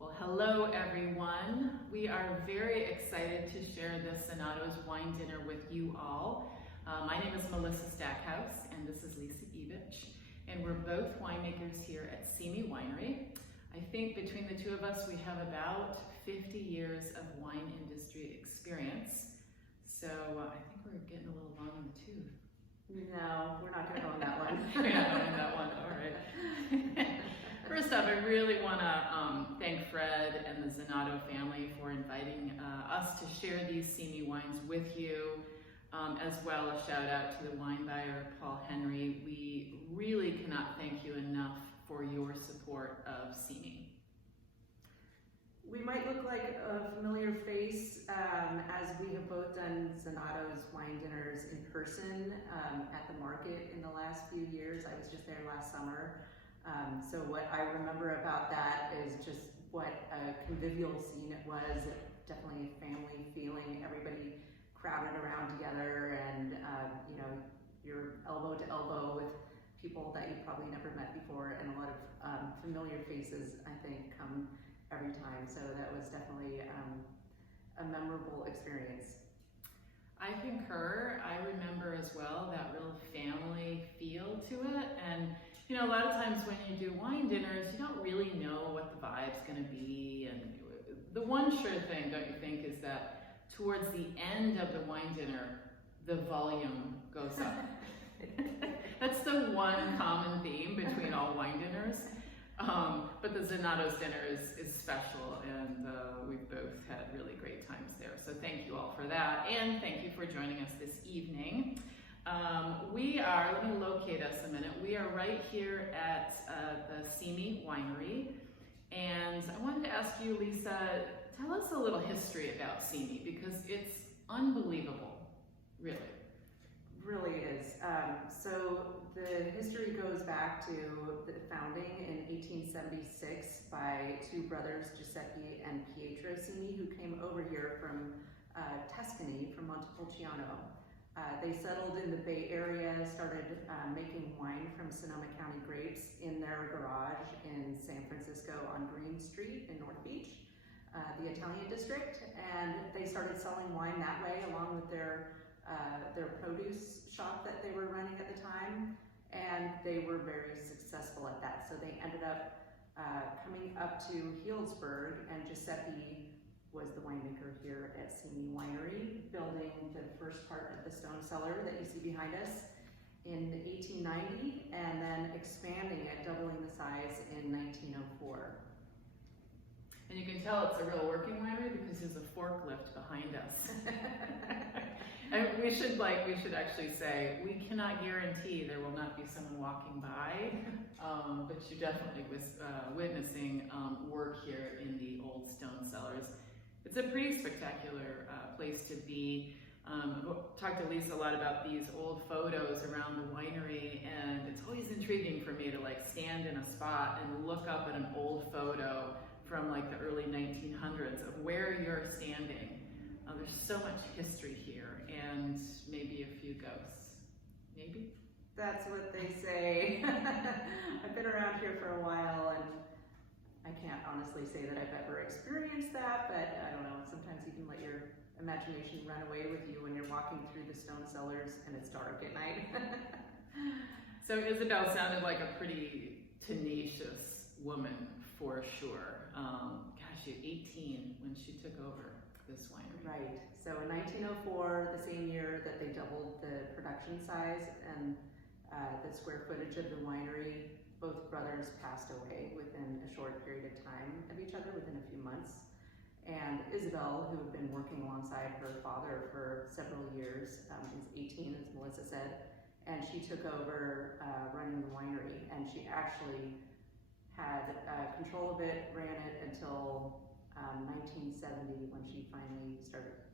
Well, hello everyone. We are very excited to share this Zanotto's wine dinner with you all. My name is Melissa Stackhouse and this is Lisa Evich, and we're both winemakers here at Simi Winery. I think between the two of us we have about 50 years of wine industry experience. So I think we're getting a little long in the tooth. No, we're not going to own that one. We're not owning that one, all right. First off, I really want to thank Fred and the Zanotto family for inviting us to share these Simi wines with you, as well as shout out to the wine buyer, Paul Henry. We really cannot thank you enough for your support of Simi. We might look like a familiar face as we have both done Zanotto's wine dinners in person at the market in the last few years. I was just there last summer. So what I remember about that is just what a convivial scene it was. Definitely a family feeling, everybody crowded around together, and you know, you're elbow to elbow with people that you've probably never met before, and a lot of familiar faces, I think, come every time. So that was definitely a memorable experience. I concur. I remember as well that real family feel to it, and you know, a lot of times when you do wine dinners, you don't really know what the vibe's going to be, and the one sure thing, don't you think, is that towards the end of the wine dinner, the volume goes up. That's the one common theme between all wine dinners. But the Zanotto's dinner is special, and we've both had really great times there. So thank you all for that, and thank you for joining us this evening. Let me locate us a minute. We are right here at the Simi Winery, and I wanted to ask you, Lisa, tell us a little history about Simi, because it's unbelievable, really. Really is. So the history goes back to the founding in 1876 by two brothers, Giuseppe and Pietro Simi, who came over here from Tuscany, from Montepulciano. They settled in the Bay Area, started making wine from Sonoma County grapes in their garage in San Francisco on Green Street in North Beach, the Italian district, and they started selling wine that way along with their produce shop that they were running at the time, and they were very successful at that. So they ended up coming up to Healdsburg, and Giuseppe was the winemaker here at Simi Winery, building the first part of the stone cellar that you see behind us in 1890, and then expanding it, doubling the size in 1904. And you can tell it's a real working winery because there's a forklift behind us. And we should actually say, we cannot guarantee there will not be someone walking by, but you definitely was witnessing work here in the old stone cellars. It's a pretty spectacular place to be. I've talked to Lisa a lot about these old photos around the winery, and it's always intriguing for me to like stand in a spot and look up at an old photo from like the early 1900s of where you're standing. There's so much history here, and maybe a few ghosts. Maybe? That's what they say. I've been around here for a while, and I can't honestly say that I've ever experienced that, but I don't know, sometimes you can let your imagination run away with you when you're walking through the stone cellars and it's dark at night. So Isabel sounded like a pretty tenacious woman for sure. Gosh, she was 18 when she took over this winery. Right, so in 1904, the same year that they doubled the production size and the square footage of the winery, both brothers passed away within a short period of time of each other, within a few months. And Isabel, who had been working alongside her father for several years, is 18, as Melissa said, and she took over running the winery, and she actually had control of it, ran it until 1970 when she finally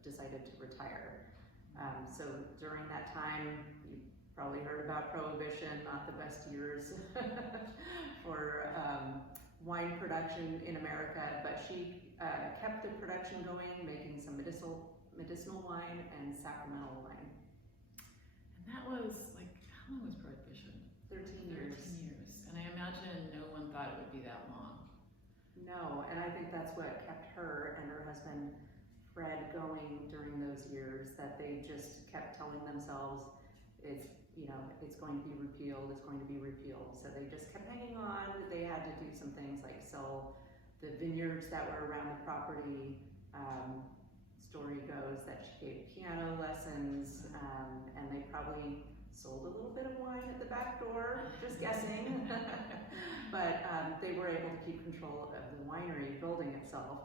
decided to retire. So during that time, you probably heard about Prohibition, not the best years for wine production in America, but she kept the production going, making some medicinal wine and sacramental wine. And that was like, how long was Prohibition? 13 years. 13 years. And I imagine no one thought it would be that long. No, and I think that's what kept her and her husband Fred going during those years, that they just kept telling themselves, it's, you know, it's going to be repealed, it's going to be repealed. So they just kept hanging on. They had to do some things like sell the vineyards that were around the property. Story goes that she gave piano lessons, and they probably sold a little bit of wine at the back door, just guessing. But they were able to keep control of the winery building itself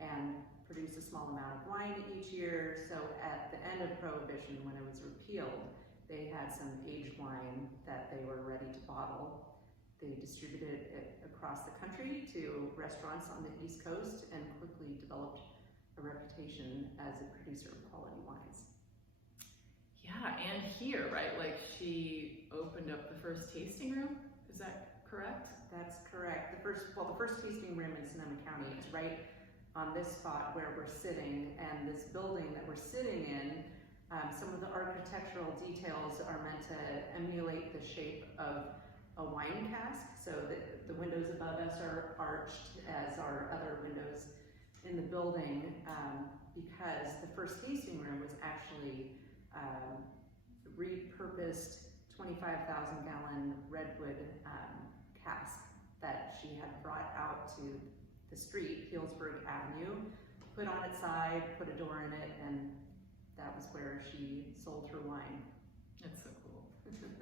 and produce a small amount of wine each year. So at the end of Prohibition, when it was repealed, they had some aged wine that they were ready to bottle. They distributed it across the country to restaurants on the East Coast and quickly developed a reputation as a producer of quality wines. Yeah, and here, right? Like she opened up the first tasting room. Is that correct? That's correct. The first tasting room in Sonoma County is right on this spot where we're sitting, and this building that we're sitting in, some of the architectural details are meant to emulate the shape of a wine cask. So the windows above us are arched, as are other windows in the building, because the first tasting room was actually repurposed 25,000 gallon redwood cask that she had brought out to the street, Healdsburg Avenue, put on its side, put a door in it, and that was where she sold her wine. That's so cool.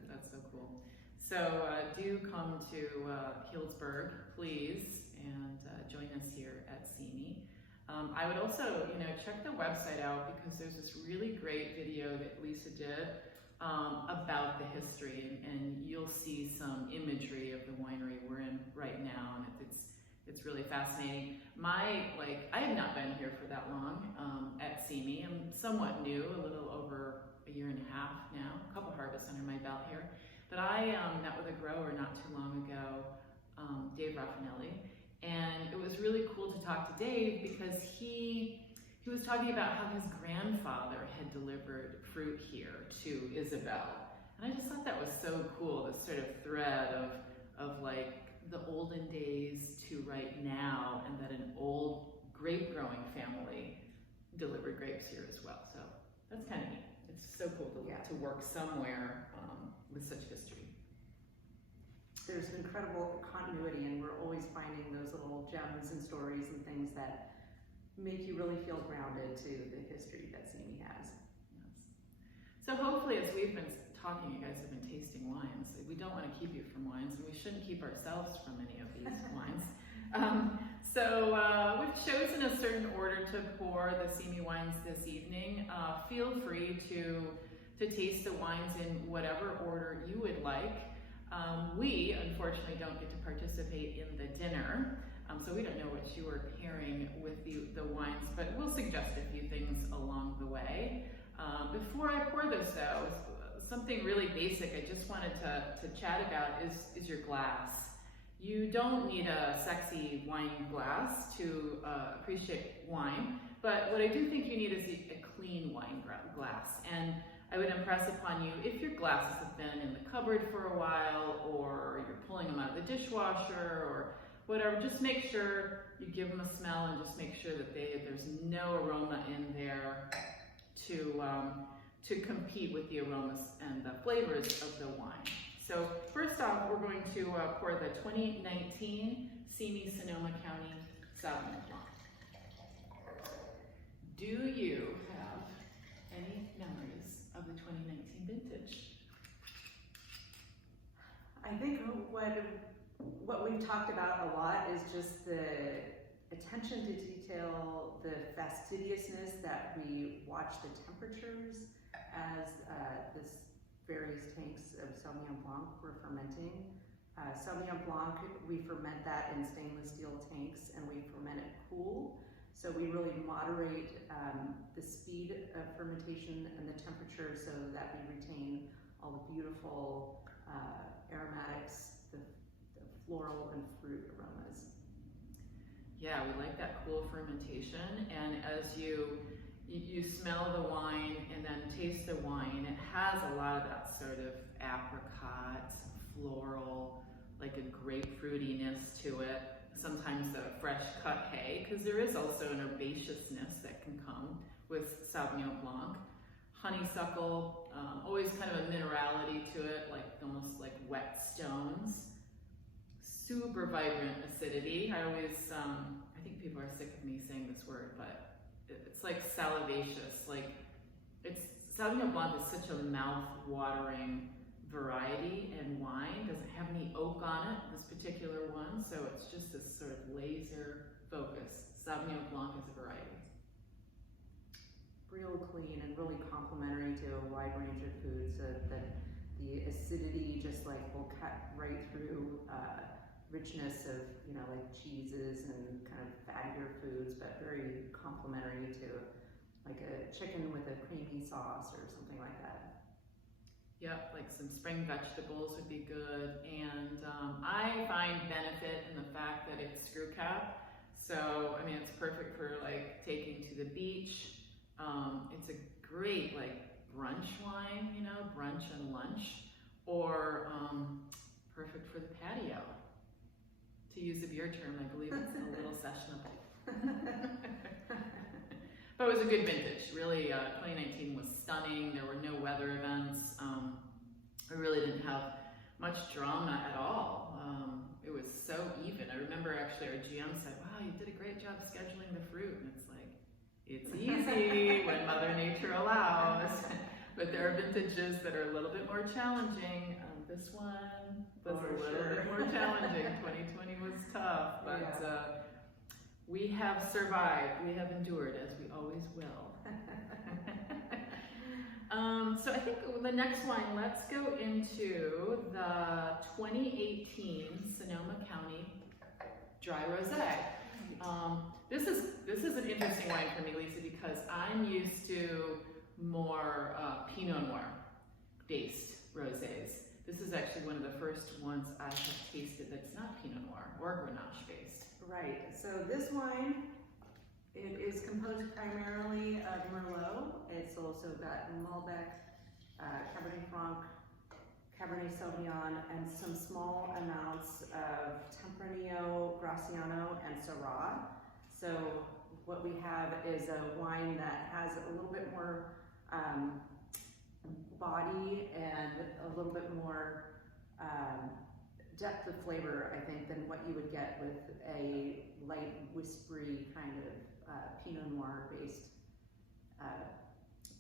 That's so cool. So do come to Healdsburg, please, and join us here at Simi. I would also, check the website out, because there's this really great video that Lisa did about the history, and you'll see some imagery of the winery we're in right now, and it's really fascinating. I have not been here for that long at Simi. I'm somewhat new, a little over a year and a half now, a couple harvests under my belt here. But I met with a grower not too long ago, Dave Raffinelli, and it was really cool to talk to Dave, because he was talking about how his grandfather had delivered fruit here to Isabel. And I just thought that was so cool, this sort of thread of like the olden days to right now, and that an old grape growing family delivered grapes here as well. So that's kind of neat. It's so cool to work somewhere with such history. There's incredible continuity, and we're always finding those little gems and stories and things that make you really feel grounded to the history that Simi has. Yes. So hopefully, as we've been talking, you guys have been tasting wines. We don't want to keep you from wines, and we shouldn't keep ourselves from any of these wines. So we've chosen a certain order to pour the Simi wines this evening. Feel free to taste the wines in whatever order you would like. We, unfortunately, don't get to participate in the dinner, so we don't know what you are pairing with the wines, but we'll suggest a few things along the way. Before I pour this, though, something really basic I just wanted to chat about is your glass. You don't need a sexy wine glass to appreciate wine, but what I do think you need is a clean wine glass. And I would impress upon you, if your glasses have been in the cupboard for a while, or you're pulling them out of the dishwasher, or whatever, just make sure you give them a smell, and just make sure that there's no aroma in there to compete with the aromas and the flavors of the wine. So first off, we're going to pour the 2019 Simi Sonoma County Sauvignon Blanc. Do you have any memories of the 2019 vintage? I think what we've talked about a lot is just the attention to detail, the fastidiousness that we watch the temperatures as this various tanks of Sauvignon Blanc were fermenting. Sauvignon Blanc, we ferment that in stainless steel tanks, and we ferment it cool. So we really moderate the speed of fermentation and the temperature, so that we retain all the beautiful aromatics, the floral and fruit aromas. Yeah, we like that cool fermentation, and as you smell the wine and then taste the wine, it has a lot of that sort of apricot, floral, like a grapefruitiness to it, sometimes a fresh cut hay, because there is also an herbaceousness that can come with Sauvignon Blanc. Honeysuckle, always kind of a minerality to it, like almost like wet stones. Super vibrant acidity. I think people are sick of me saying this word, but it's like salivaceous. Like Sauvignon Blanc is such a mouth-watering variety, and wine doesn't have any oak on it, this particular one, so it's just this sort of laser focus. Sauvignon Blanc is a variety. Real clean and really complementary to a wide range of foods, so that the acidity just like will cut right through richness of, you know, like cheeses and kind of fattier foods, but very complementary to like a chicken with a creamy sauce or something like that. Yep, like some spring vegetables would be good, and I find benefit in the fact that it's screw cap. So I mean, it's perfect for like taking to the beach. It's a great like brunch wine, you know, brunch and lunch, or perfect for the patio. To use a beer term, I believe it's a little sessionable. But it was a good vintage. Really, 2019 was stunning. There were no weather events. I really didn't have much drama at all. It was so even. I remember actually our GM said, "Wow, you did a great job scheduling the fruit." And it's like, it's easy when Mother Nature allows. But there are vintages that are a little bit more challenging. This one was a little bit more challenging. 2020 was tough, but we have survived. We have endured, as we always will. So I think the next wine, let's go into the 2018 Sonoma County Dry Rosé. This is an interesting wine for me, Lisa, because I'm used to more Pinot Noir based rosés. This is actually one of the first ones I have tasted that's not Pinot Noir or Grenache based. Right, so this wine, it is composed primarily of Merlot. It's also got Malbec, Cabernet Franc, Cabernet Sauvignon, and some small amounts of Tempranillo, Graciano, and Syrah. So what we have is a wine that has a little bit more body and a little bit more depth of flavor, I think, than what you would get with a light, whispery kind of Pinot Noir based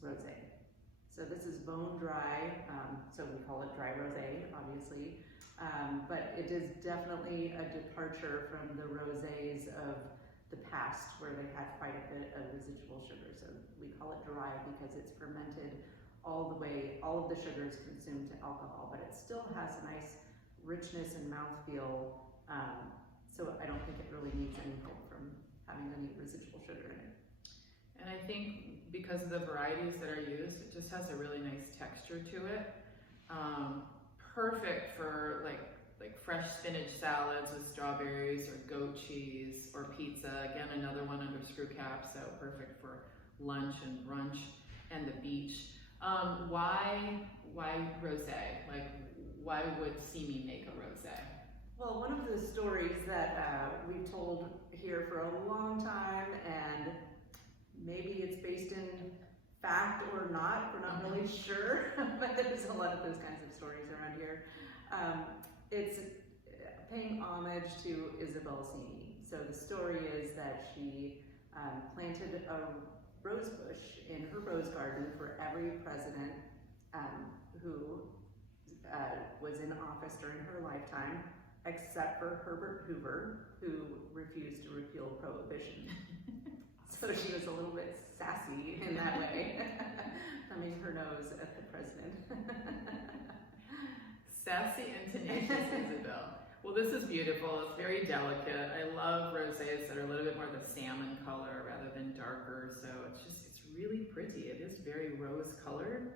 rosé. So this is bone dry, so we call it dry rosé, obviously, but it is definitely a departure from the rosés of the past, where they had quite a bit of residual sugar. So we call it dry because it's fermented all the way, all of the sugar is consumed to alcohol, but it still has a nice richness and mouthfeel. So I don't think it really needs any help from having any residual sugar in it. And I think because of the varieties that are used, it just has a really nice texture to it. Perfect for like fresh spinach salads with strawberries or goat cheese or pizza. Again, another one under screw cap, so perfect for lunch and brunch and the beach. Why rosé? Like, why would Simi make a rosé? Well, one of the stories that we've told here for a long time, and maybe it's based in fact or not, we're not really sure, but there's a lot of those kinds of stories around here. It's paying homage to Isabel Simi. So the story is that she planted a rose bush in her rose garden for every president who was in office during her lifetime, except for Herbert Hoover, who refused to repeal Prohibition. So she was a little bit sassy in that way, thumbing her nose at the president. Sassy and tenacious Isabel. Well, this is beautiful. It's very delicate. I love rosés that are a little bit more the salmon color rather than darker. So it's really pretty. It is very rose colored,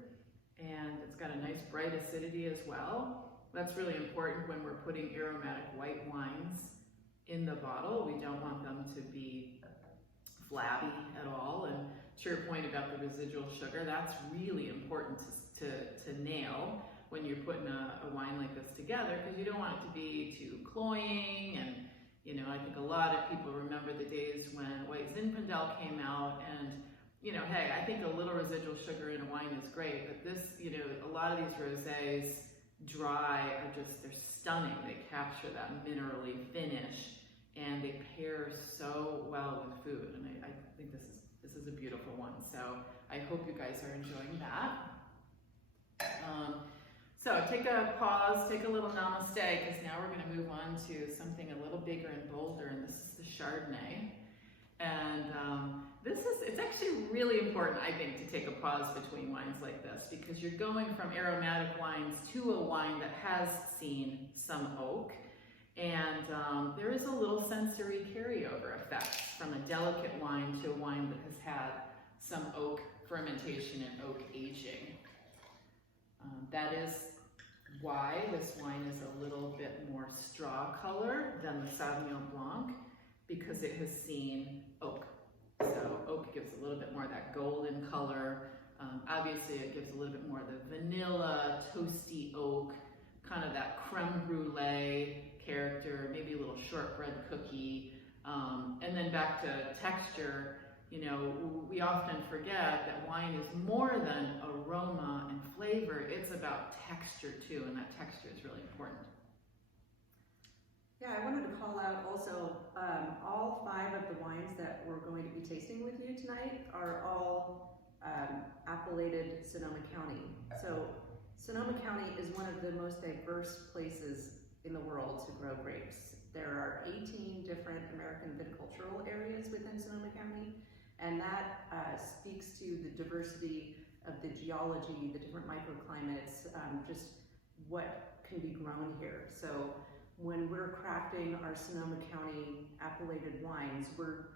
and it's got a nice bright acidity as well. That's really important when we're putting aromatic white wines in the bottle. We don't want them to be flabby at all. And to your point about the residual sugar, that's really important to nail when you're putting a wine like this together, because you don't want it to be too cloying and, You know, I think a lot of people remember the days when White Zinfandel came out, and, you know, hey, I think a little residual sugar in a wine is great, but this, you know, a lot of these rosés dry are just, they're stunning. They capture that minerally finish, and they pair so well with food, and I think this is a beautiful one. So I hope you guys are enjoying that. So take a pause, take a little namaste, because now we're going to move on to something a little bigger and bolder, and this is the Chardonnay. And it's actually really important, I think, to take a pause between wines like this, because you're going from aromatic wines to a wine that has seen some oak, and there is a little sensory carryover effect from a delicate wine to a wine that has had some oak fermentation and oak aging. That is why this wine is a little bit more straw color than the Sauvignon Blanc, because it has seen oak. So oak gives a little bit more of that golden color. Obviously it gives a little bit more of the vanilla, toasty oak, kind of that creme brulee character, maybe a little shortbread cookie. And then back to texture, you know, we often forget that wine is more than aroma and flavor. It's about texture too, and that texture is really important. Yeah, I wanted to call out also, all 5 of the wines that we're going to be tasting with you tonight are all appellated Sonoma County. So Sonoma County is one of the most diverse places in the world to grow grapes. There are 18 different American viticultural areas within Sonoma County, and that speaks to the diversity of the geology, the different microclimates, just what can be grown here. So when we're crafting our Sonoma County appellated wines, we're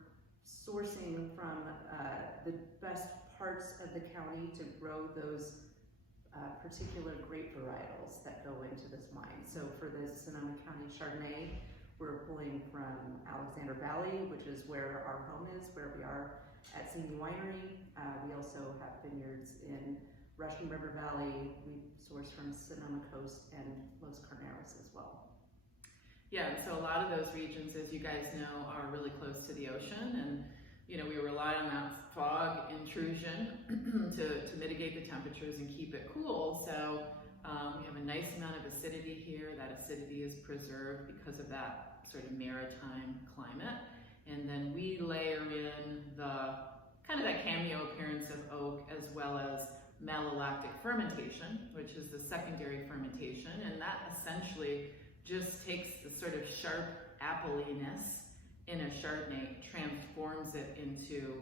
sourcing from the best parts of the county to grow those particular grape varietals that go into this wine. So for this Sonoma County Chardonnay, we're pulling from Alexander Valley, which is where our home is, where we are at Simi Winery. We also have vineyards in Russian River Valley. We source from Sonoma Coast and Los Carneros as well. Yeah, and so a lot of those regions, as you guys know, are really close to the ocean, and you know, we rely on that fog intrusion to mitigate the temperatures and keep it cool. So we have a nice amount of acidity here. That acidity is preserved because of that sort of maritime climate. And then we layer in the kind of that cameo appearance of oak, as well as malolactic fermentation, which is the secondary fermentation. And that essentially just takes the sort of sharp appleiness in a Chardonnay, transforms it into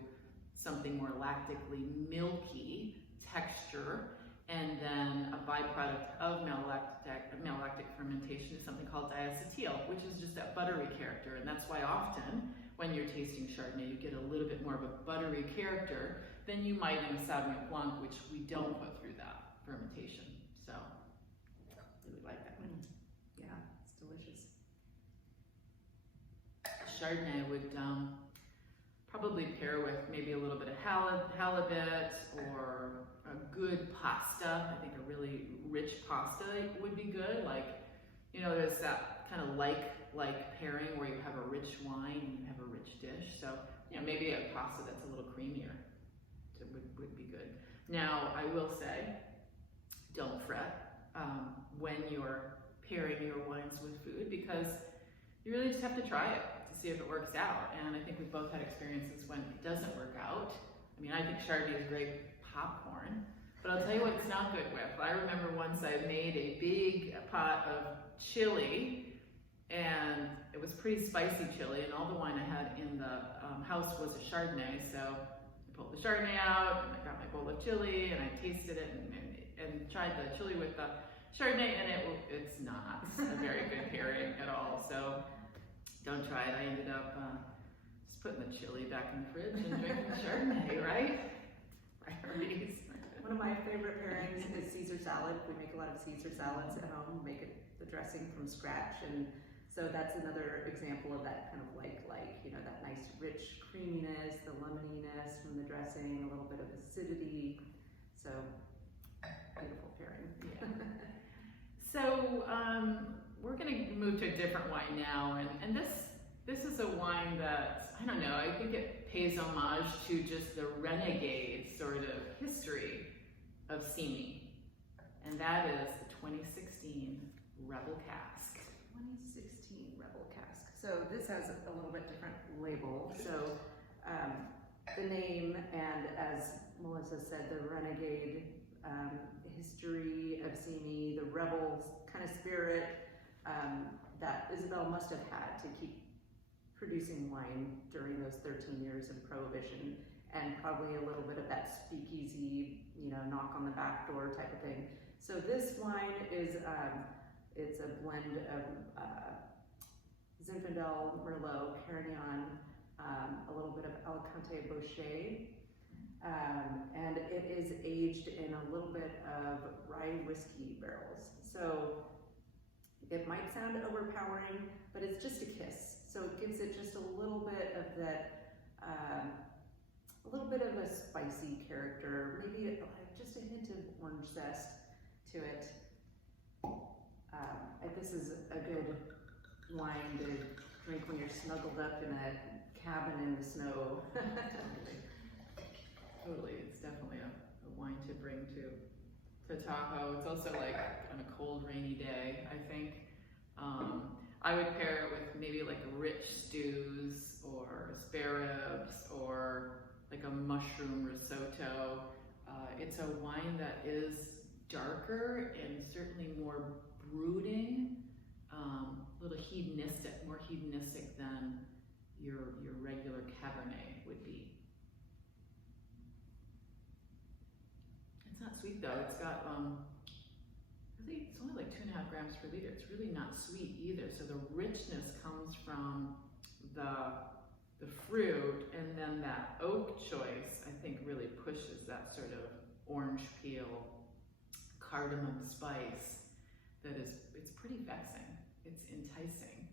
something more lactically milky texture, and then a byproduct of malolactic fermentation is something called diacetyl, which is just that buttery character. And that's why often when you're tasting Chardonnay, you get a little bit more of a buttery character than you might in a Sauvignon Blanc, which we don't put through that fermentation. So really like that one. Yeah, it's delicious. Chardonnay would probably pair with maybe a little bit of halibut or a good pasta. I think a really rich pasta would be good. Like, you know, there's that kind of like pairing where you have a rich wine and you have a rich dish. So, you know, maybe a pasta that's a little creamier would be good. Now, I will say, don't fret when you're pairing your wines with food, because you really just have to try it to see if it works out. And I think we've both had experiences when it doesn't work out. I mean, I think Chardonnay is great popcorn, but I'll tell you what it's not good with. I remember once I made a big pot of chili, and it was pretty spicy chili, and all the wine I had in the house was a Chardonnay. So I pulled the Chardonnay out, and I got my bowl of chili, and I tasted it and tried the chili with the Chardonnay, and it's not a very good pairing at all. So don't try it. I ended up just putting the chili back in the fridge and drinking the Chardonnay, right? Priorities. One of my favorite pairings is Caesar salad. We make a lot of Caesar salads at home, make the dressing from scratch, and so that's another example of that kind of you know, that nice rich creaminess, the lemoniness from the dressing, a little bit of acidity. So beautiful pairing. Yeah. So we're going to move to a different wine now, and this this is a wine that, I don't know, I think it pays homage to just the renegade sort of history of Simi. And that is the 2016 Rebel Cask. 2016 Rebel Cask. So this has a little bit different label. So the name, and as Melissa said, the renegade history of Simi, the rebel kind of spirit that Isabel must have had to keep producing wine during those 13 years of Prohibition, and probably a little bit of that speakeasy, knock on the back door type of thing. So this wine is, it's a blend of Zinfandel, Merlot, Carignan, a little bit of Alicante Bouschet, and it is aged in a little bit of rye whiskey barrels. So it might sound overpowering, but it's just a kiss. So it gives it just a little bit of that, a little bit of a spicy character, maybe just a hint of orange zest to it. This is a good wine to drink when you're snuggled up in a cabin in the snow. Totally, it's definitely a wine to bring to Tahoe. It's also like on a cold, rainy day, I think. I would pair it with maybe like rich stews or spare ribs or like a mushroom risotto. It's a wine that is darker and certainly more brooding, a little hedonistic, more hedonistic than your regular Cabernet would be. It's not sweet though. It's got really, it's only like 2.5 grams per liter. It's really not sweet either. So the richness comes from the fruit, and then that oak choice, I think, really pushes that sort of orange peel, cardamom spice that is, it's pretty vexing. It's enticing.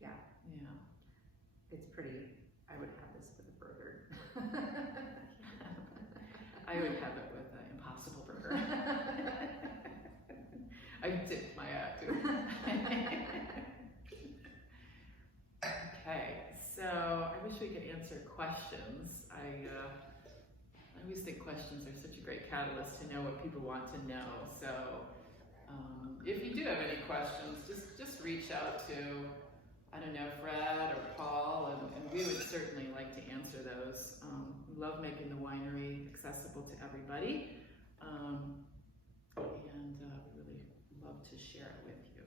Yeah. Yeah. It's pretty. I would have this with a burger. I would have it with an Impossible Burger. I tipped my hat too. Okay, so I wish we could answer questions. I always think questions are such a great catalyst to know what people want to know. So if you do have any questions, just reach out to, I don't know, Fred or Paul, and we would certainly like to answer those. We love making the winery accessible to everybody, and we really love to share it with you.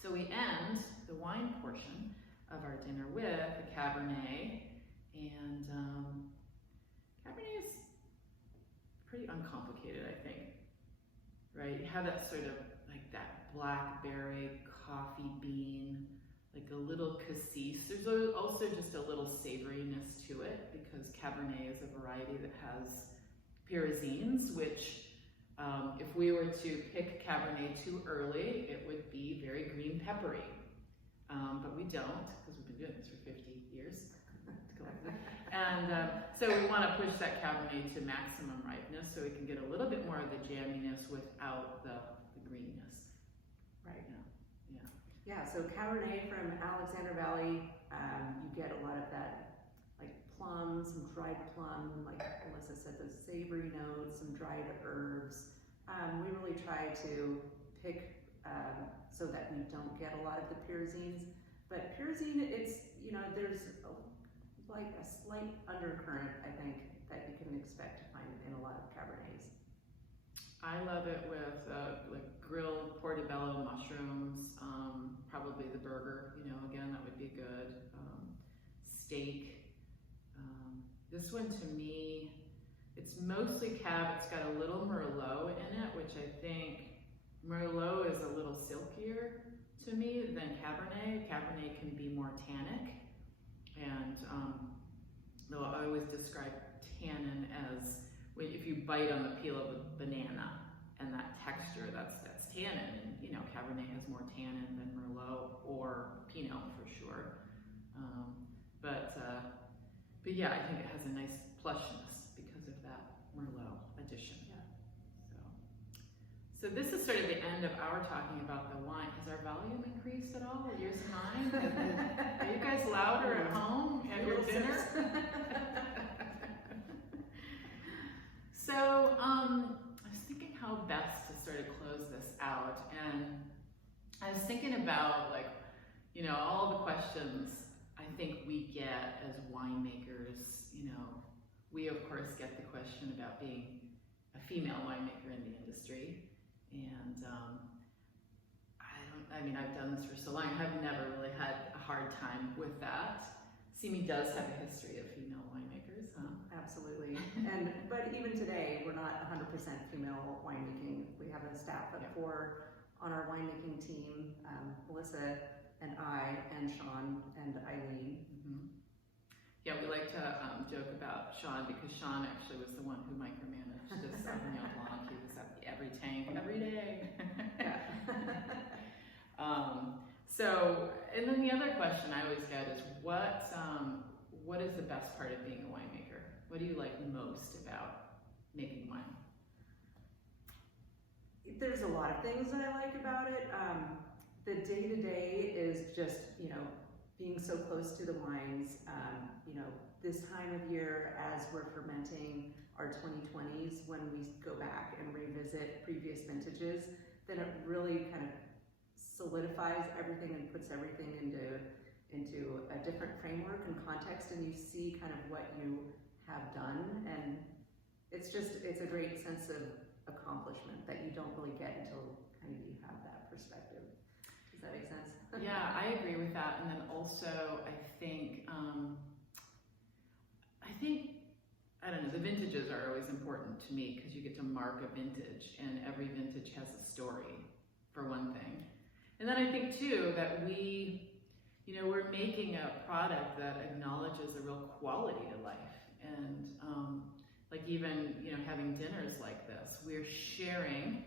So we end the wine portion of our dinner with a Cabernet, and Cabernet is pretty uncomplicated, I think, right? You have that sort of like that blackberry, coffee bean, like a little cassis. There's also just a little savoriness to it because Cabernet is a variety that has pyrazines, which if we were to pick Cabernet too early, it would be very green peppery. But we don't, because we've been doing this for 50 years. And so we want to push that Cabernet to maximum ripeness so we can get a little bit more of the jamminess without the greenness. Right. Yeah. Yeah, so Cabernet from Alexander Valley, you get a lot of that, like plum, some dried plum, like Melissa said, those savory notes, some dried herbs. We really try to pick so that we don't get a lot of the pyrazines. But pyrazine, it's, there's like a slight undercurrent, I think, that you can expect to find in a lot of Cabernets. I love it with like grilled portobello mushrooms, probably the burger, again, that would be good. Steak. This one to me, it's mostly Cab. It's got a little Merlot in it, which I think Merlot is a little silkier to me than Cabernet. Cabernet can be more tannic, and though I always describe tannin as if you bite on the peel of a banana and that texture, that's tannin, and Cabernet has more tannin than Merlot or Pinot for sure. But yeah, I think it has a nice plushness because of that Merlot addition. Yeah. So this is sort of the end of our talking about the wine. Has our volume increased at all? Yours and mine? Are you guys louder at home at your dinner? So I was thinking how best to sort of close this out, and I was thinking about, like, you know, all the questions I think we get as winemakers. You know, we of course get the question about being a female winemaker in the industry, and I mean, I've done this for so long, I've never really had a hard time with that. Simi does have a history of female winemakers, huh? Absolutely. But even today, we're not 100% female winemaking. We have a staff of 4 on our winemaking team, Melissa and I, and Sean and Eileen. Mm-hmm. Yeah, we like to joke about Sean, because Sean actually was the one who micromanaged this Sauvignon Blanc. He was at every tank every day. So, and then the other question I always get is, what is the best part of being a winemaker? What do you like most about making wine? There's a lot of things that I like about it. The day-to-day is just, you know, being so close to the wines. You know, this time of year, as we're fermenting our 2020s, when we go back and revisit previous vintages, then it really kind of solidifies everything and puts everything into a different framework and context, and you see kind of what you have done, and it's a great sense of accomplishment that you don't really get until kind of you have that perspective. Does that make sense? Yeah, I agree with that. And then also, I don't know, the vintages are always important to me, because you get to mark a vintage, and every vintage has a story, for one thing. And then I think too that we're making a product that acknowledges a real quality to life. And like even, you know, having dinners like this, we're sharing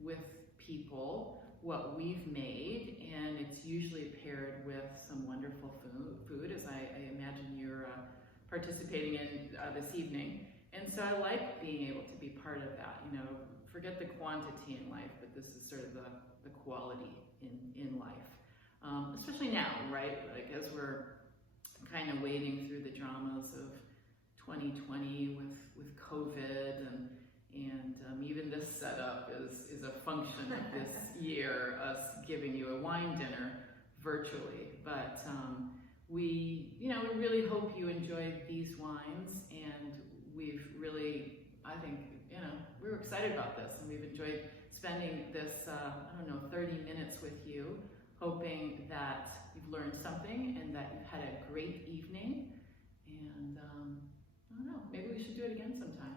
with people what we've made, and it's usually paired with some wonderful food, as I imagine you're participating in this evening. And so I like being able to be part of that. You know, forget the quantity in life, but this is sort of the quality in life. Especially now, right? Like, as we're kind of wading through the dramas of 2020 with COVID, and even this setup is a function of this year, us giving you a wine dinner virtually. But we really hope you enjoyed these wines, and we've really, I think, you know, we were excited about this, and we've enjoyed spending this, 30 minutes with you, hoping that you've learned something and that you've had a great evening. And I don't know, maybe we should do it again sometime.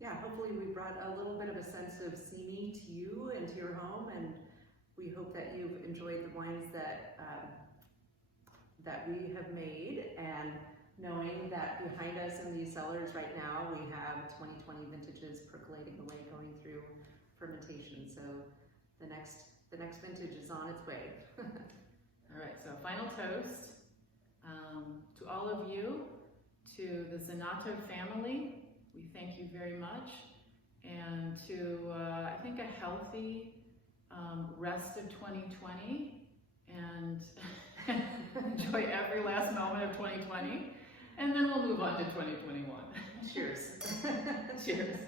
Yeah, hopefully we brought a little bit of a sense of Simi to you and to your home, and we hope that you've enjoyed the wines that we have made, and knowing that behind us in these cellars right now we have 2020 vintages percolating away, going through fermentation. So the next vintage is on its way. All right, so final toast to all of you, to the Zanotto family. We thank you very much, and to I think a healthy rest of 2020, and enjoy every last moment of 2020, and then we'll move on to 2021. Cheers. Cheers.